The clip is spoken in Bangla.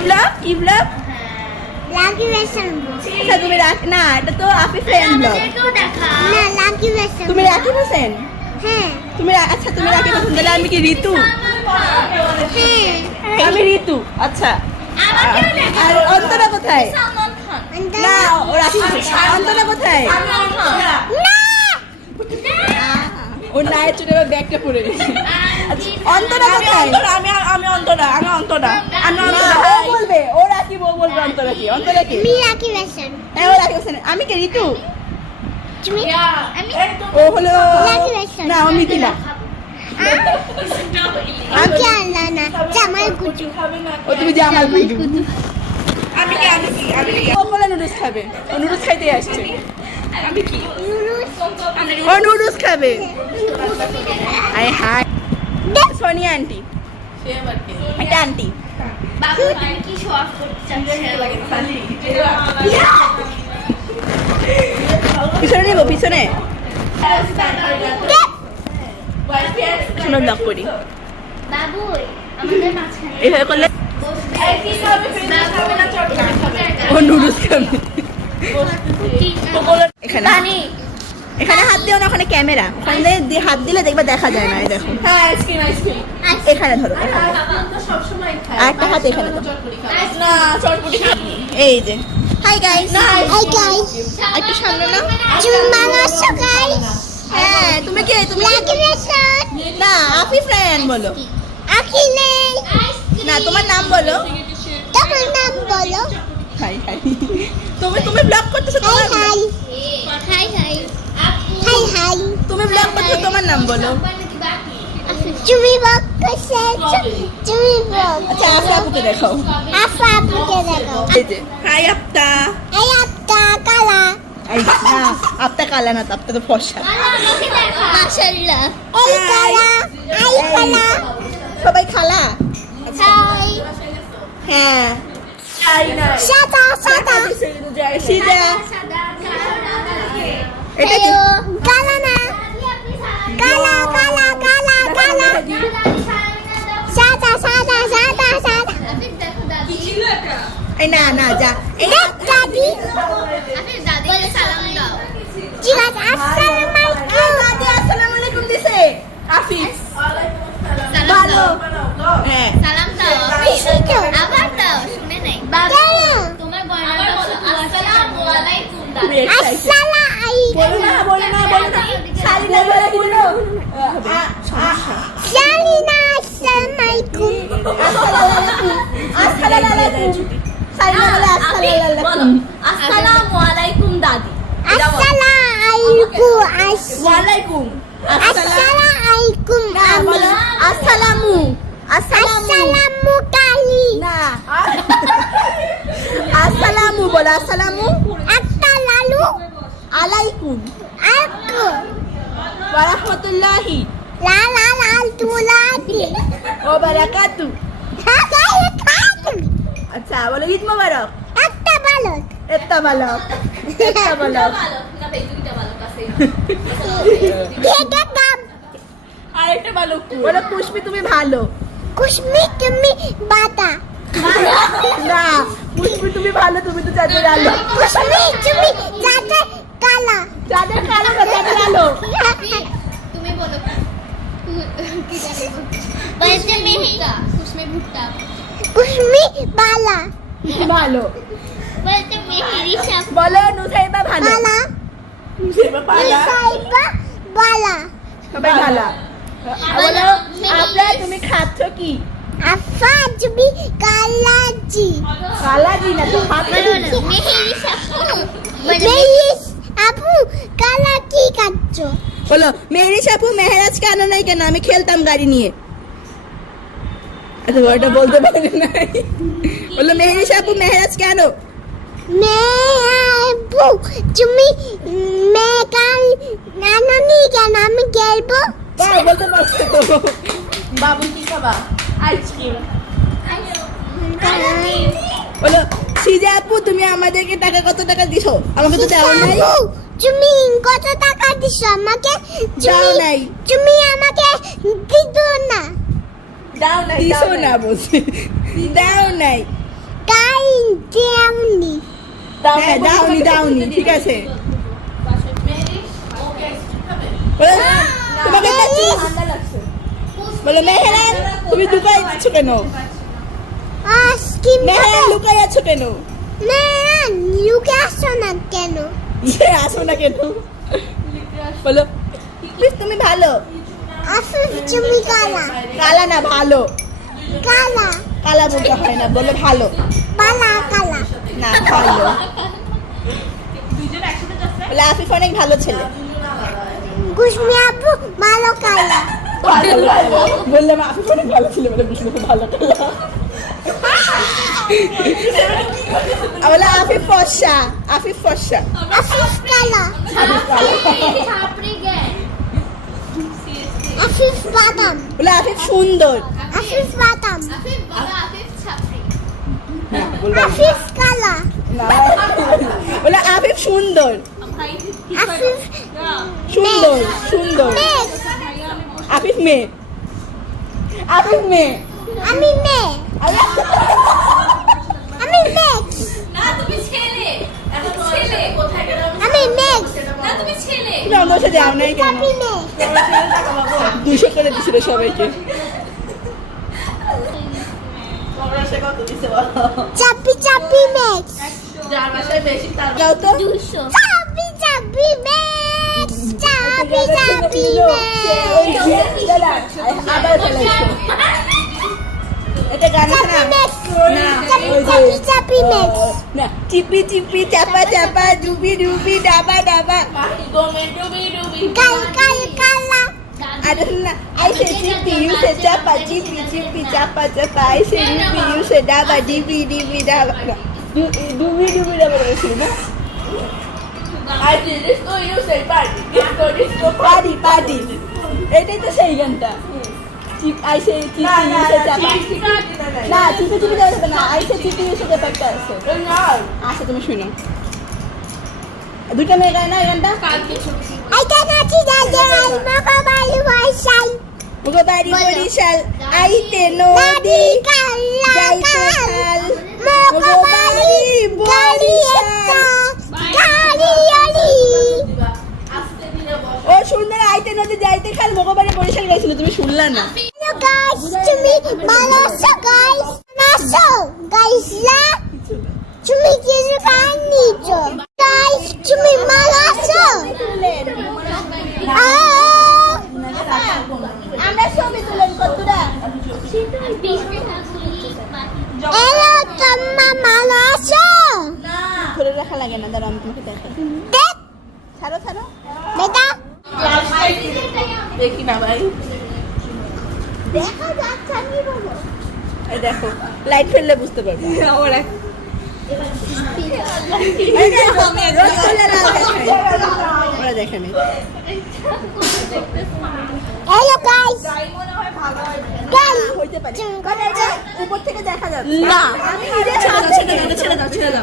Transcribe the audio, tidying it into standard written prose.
ব্লগ লাকি ভার্সন আচ্ছা তুমি না এটা তো আপি ফ্রেন্ড ব্লগ না লাকি ভার্সন তুমি রাখি হোসেন হ্যাঁ তুমি আচ্ছা তুমি রাখি হোসেন তাহলে আমি কি ঋতু হ্যাঁ আমি ঋতু আচ্ছা আর অন্তরা কোথায় না ও রাখি অন্তরা কোথায় ও নায়ের চুলে ব্যাগটা পরে গেছে অন্তরা কোথায় ও বলবে ও রাখি ও বলবে অন্তরা কি আমি লাকি ভার্সন হ্যাঁ ও রাখি হোসেন আমি কি ঋতু তুমি আমি ও হলো লাকি ভার্সন না ও মিথিলা আমি আল্লাহ না জামাই কুচু ও তুমি জামাল কুচু ও বলে নুডলস খাবে ও নুডলস খাইতে আসছে ও নুডলস খাবে আয় হাই সোনিয়া আন্টি এটা আন্টি বাবু তুমি কি শো অফ করতে পিছনে নেবো পিছনে ব্লগ করি বাবু আমাদের মাঝখানে এভাবে করলে ও নুডলস খাবে এখানে এখানে হাত দিও না ওখানে ক্যামেরা ওখানে হাত দিলে দেখবে দেখা যায় না এই দেখো এখানে ধরো আর একটা হাত এখানে এই যে হাই গাইস হাই গাইস একটু সামনে না তুমি বানাচ্ছো গাইস হ্যাঁ তুমি কে তুমি লাকি ভার্সন না আপি ফ্রেন্ড বলো আকি নেই না তোমার নাম বলো তোমার নাম বলো হাই হাই তুমি ব্লগ করতেছো হাই তোমার high high high high high তুমি ব্লগ করতেছো তোমার নাম বলো তুমি বকছে তুমি বক আচ্ছা আফরা আপুকে দেখাও আফা বুকে দেখো এই যে হাই আপতা এই আপটা কালা এই না আপতা কালা না আপতা তো ফর্সা মাশাআল্লাহ এই কালা এই কালা সবাই খালা হাই হ্যাঁ সাদা সাদা সিজা এটা কি কালা না কালা কালা কালা কালা সাদা সাদা সাদা সাদা এই না না যা এই দাদি ঠিক আছে দাদি আসসালামু আলাইকুম দিছে আফিস ভালো হ্যাঁ সালাম দাও আবার দাও শুনে নাই তোমার বর্ণনা বলো আসসালামু আলাইকুম দাও তুমি excited। বলো না শালিনা বলে বলো শালিনা আসসালামাইকুম আসসালামু আলাইকুম শালিনা বলে আসসালামু আলাইকুম দাদি আসসালামাইকুম ওয়ালাইকুম আসসালামাইকুম বলো আসসালামু আসসালামু কালি না আসসালামু বলো আসসালামু আসসালামু আলাইকুম আকু ওয়া রাহমাতুল্লাহি লা লা লা তুলাতি ওয়া বারাকাতু হাগাই খাতু আচ্ছা বলো ঈদ মোবারক একটা বালক এটা ভালো এটা ভালো না ভাই দুইটা ভালো কাছে ভেগে গাম আরেকটা ভালো বলো পুষ্পি তুমি ভালো কুশমি তুমি বাতা না পুষ্পি তুমি ভালো তুমি তো চাঁদের আলো কুশমি তুমি জাতে কালা চাঁদের কালো না চাঁদের আলো তুমি বলো কি জানি বলতে মেহিকা কুসমে ভুট্টা কুশমি বালা তুমি ভালো বলতে মেহেরি শাহ বলো নুসাইবা ভালো বালা নুসাইবা পালা সাইবা বালা সবাই ভালো বলো আপনারা তুমি খাচ্ছ কি আফা তুমি কালাজি কালাজি না তো মেহেরি শাহ মেরিস আপু কালা কি কাচ্ছ বলো মেহরিশ আপু মেহরাজ কেন নাই কেন আমি খেলতাম গাড়ি নিয়ে আচ্ছা ওটা বলতে পারি নাই বলো মেহরিশ আপু মেহরাজ কেন মে আপু তুমি মে কাল নানানি কেন আমি খেলবো বলতে পারছো তো বাবু কি খাবা আইসক্রিম বলো সিজা আপু তুমি আমাদেরকে টাকা কত টাকা দিছো আমাকে তো দেওয়া নাই আপু তুমি কত টাকা দিছো আমাকে দাও নাই তুমি আমাকে দিছো না দিছো না বলছি দাও নাই কেমনি হ্যাঁ দাওনি দাওনি ঠিক আছে বলো, তোমাকে দেখছি বলো মেহেরান তুমি লুকাই আছো কেন আইসক্রিম মেহেরান লুকাই আছো কেন মেরান লুকে আসো না কেন ইয়ে আসো না কেন বলো প্লিজ তুমি ভালো আসিফ তুমি কালা কালা না ভালো কালা কালা বলতে হয় না বলো ভালো বালা কালা না ভালো বলে আফিফ অনেক ভালো ছেলে গুসমি আপু ভালো কালা বললাম আফিফ অনেক ভালো ছিল বলে বুঝলো খুব ভালো বলে আফিফ ফর্সা আফিফ ফর্সা আসিফ কালা ছাপড়ি জ্ঞান আসিফ বাদাম বলে আফিফ সুন্দর আসিফ বাদাম আফিফ বলো আফিফ ছাপড়ি আসিফ কালা না বলে আফিফ সুন্দর আসিফ সুন্দর সুন্দর মেঘ আফিফ মেয়ে আফিফ মেয়ে আমি মেঘ আমি মেঘ না তুমি ছেলে ছেলে কোথায় গেল আমি মেঘ না তুমি ছেলে তুমি আমার সাথে যাও নাই কেন আমি মেঘ 200 করে দিছিল সবাইকে চাপি চাপি মেঘ যাও তো চাপি চাপি মেঘ চাপি চাপি ওই মেঘ যে, দাদা, আবার ফেলাইছো এটা গান আছে না না ওই যে চাপি চাপি মেঘ না চিপি চিপি চাপা চাপা ডুবি ডুবি ডাবা ডাবা কাল কাল কালা আর না আইসে চিপি ইউসে চাপা চিপি চিপি চাপা চাপা আইসে ডুবি ইউসে ডাবা ডিবি ডিবি ডাবা ডুবি ডুবি ডাবা বলেছিল না পার্টি পার্টি এটাই তো সেই গানটা চিপ আইসে চিপি ইউসে চাপা না চিপি চিপি যাওয়া যাবে না আইসে চিপি ইউসে চাপা একটা আছে আচ্ছা তুমি শুনো দুইটা মেয়ে গায় না এই গানটা আইটা নাচি দাদা মকা বালু ভাইসাই মুগো বাড়ি বরিশাল আইতে নদী কালা যাইতে কাল খাল মকা বালু বরিশাল গাড়ি আলি ও সুন্দর আইতে নদী যাইতে খাল মুগো বাড়ি বরিশাল গাইছিল তুমি শুনলা না হ্যালো গাইস তুমি ভালো আছো গাইস নাচো গাইস লা তুমি কিছু খাইনি তো গাইস তুমি ভালো আছো আমরা ছবি তুলেন কতটা হ্যালো তোমা ভালো আছো ধরে রাখা লাগে না দাঁড়া আমি তোমাকে দেখাই দেখ ছাড়ো ছাড়ো বেটা দেখি না ভাই দেখা যাচ্ছে আমি বলো এই দেখো লাইট ফেললে বুঝতে পারবে ওরা ওরা দেখে নি হ্যালো গাইস গাইস হইতে পারে তুমি কোথায় উপর থেকে দেখা যাচ্ছে না আমি নিজে ছেড়ে দাও ছেড়ে দাও